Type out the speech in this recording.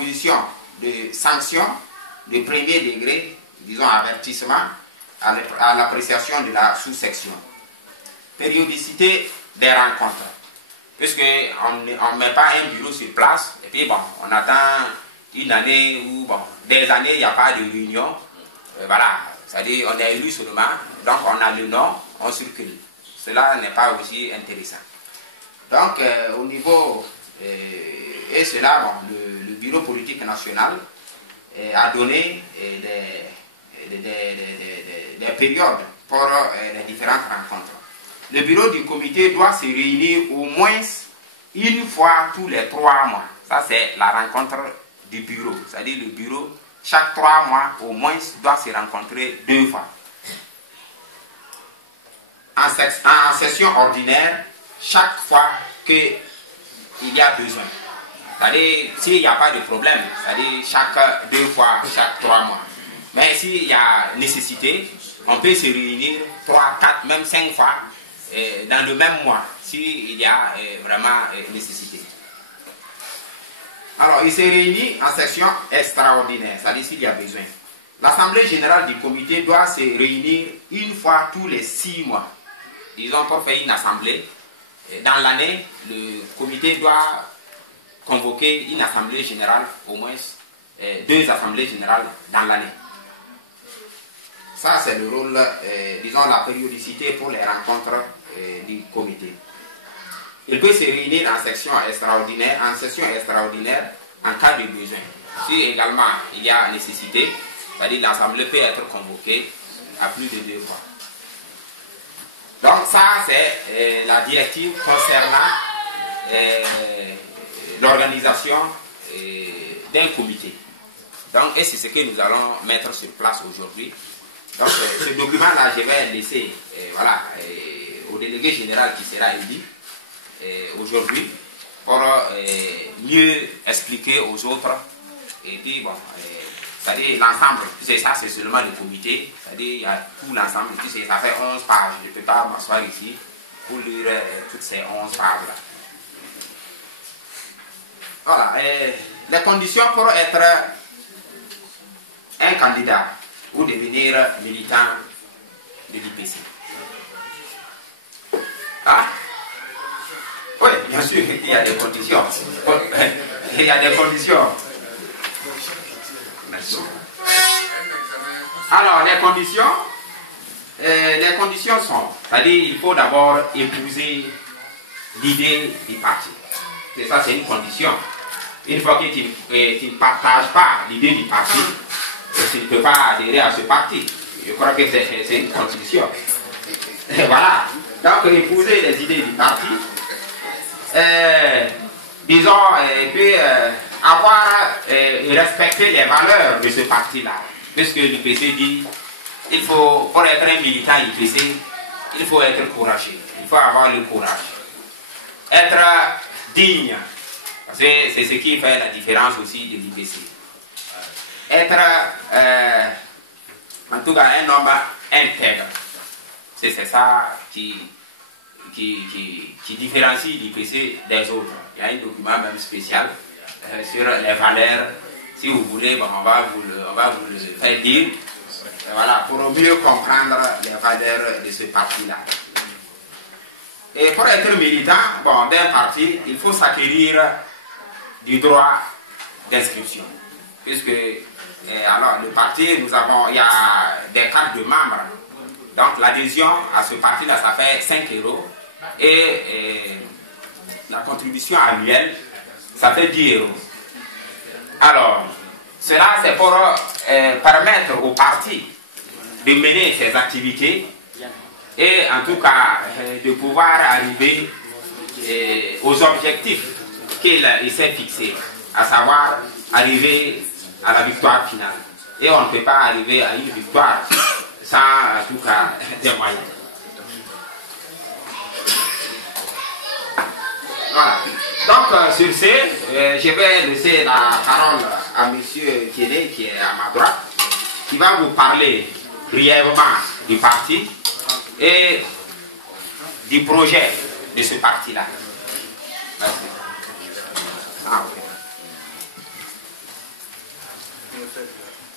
proposition de sanctions de premier degré, disons avertissement, à l'appréciation de la sous-section. Périodicité des rencontres. Puisqu'on ne met pas un bureau sur place, et puis bon, on attend une année ou bon, des années, il n'y a pas de réunion. Voilà, c'est-à-dire on est élu seulement, donc on a le nom, on circule. Cela n'est pas aussi intéressant. Donc, au niveau, et cela, bon, le bureau politique national a donné des périodes pour les différentes rencontres. Le bureau du comité doit se réunir au moins une fois tous les 3 mois. Ça, c'est la rencontre du bureau. C'est-à-dire le bureau, chaque 3 mois, au moins, doit se rencontrer 2 fois. En session ordinaire, chaque fois qu'il y a besoin. C'est-à-dire, s'il n'y a pas de problème, c'est-à-dire chaque 2 fois, chaque 3 mois. Mais s'il y a nécessité, on peut se réunir 3, 4, même 5 fois dans le même mois, s'il y a vraiment nécessité. Alors, il se réunit en session extraordinaire, c'est-à-dire s'il y a besoin. L'Assemblée générale du comité doit se réunir une fois tous les 6 mois. Disons, pour faire une assemblée, dans l'année, le comité doit convoquer une assemblée générale, au moins 2 assemblées générales dans l'année. Ça, c'est le rôle, disons, la périodicité pour les rencontres du comité. Il peut se réunir en session extraordinaire en cas de besoin. Si également il y a nécessité, c'est-à-dire l'assemblée peut être convoquée à plus de 2 fois. Donc ça, c'est la directive concernant l'organisation d'un comité. Donc, et c'est ce que nous allons mettre sur place aujourd'hui. Donc, ce document-là, je vais laisser voilà, au délégué général qui sera élu aujourd'hui pour mieux expliquer aux autres. Et puis, bon, c'est-à-dire l'ensemble, tu sais, ça c'est seulement le comité, c'est-à-dire il y a tout l'ensemble, tu sais, ça fait 11 pages. Je ne peux pas m'asseoir ici pour lire toutes ces 11 pages-là. Voilà, les conditions pour être un candidat ou devenir militant de l'IPC. Ah, oui, bien sûr, il y a des conditions. Il y a des conditions. Merci. Alors, les conditions sont, c'est-à-dire il faut d'abord épouser l'idée du parti. Et ça, c'est une condition. Une fois que tu ne partages pas l'idée du parti, tu ne peux pas adhérer à ce parti. Je crois que c'est une condition. Et voilà. Donc, épouser les idées du parti, disons, puis avoir et respecter les valeurs de ce parti-là. Puisque l'IPC dit, il faut, pour être un militant IPC, il faut être courageux. Il faut avoir le courage. Être digne. C'est ce qui fait la différence aussi de l'IPC. Être, en tout cas, un homme intègre. C'est ça qui différencie l'IPC des autres. Il y a un document même spécial sur les valeurs. Si vous voulez, bon, on va vous le faire dire. Voilà, pour mieux comprendre les valeurs de ce parti-là. Et pour être militant bon, d'un parti, il faut s'acquérir du droit d'inscription. Puisque, alors, le parti, il y a des cartes de membres. Donc, l'adhésion à ce parti-là, ça fait 5 €. Et la contribution annuelle, ça fait 10 €. Alors, cela, c'est pour permettre au parti de mener ses activités et, en tout cas, de pouvoir arriver aux objectifs qu'il s'est fixés, à savoir arriver à la victoire finale. Et on ne peut pas arriver à une victoire sans, en tout cas, des moyens. Voilà. Donc, sur ce, je vais laisser la parole à M. Kiedé, qui est à ma droite, qui va vous parler brièvement du parti et du projet de ce parti-là. Merci. Ah, okay. fait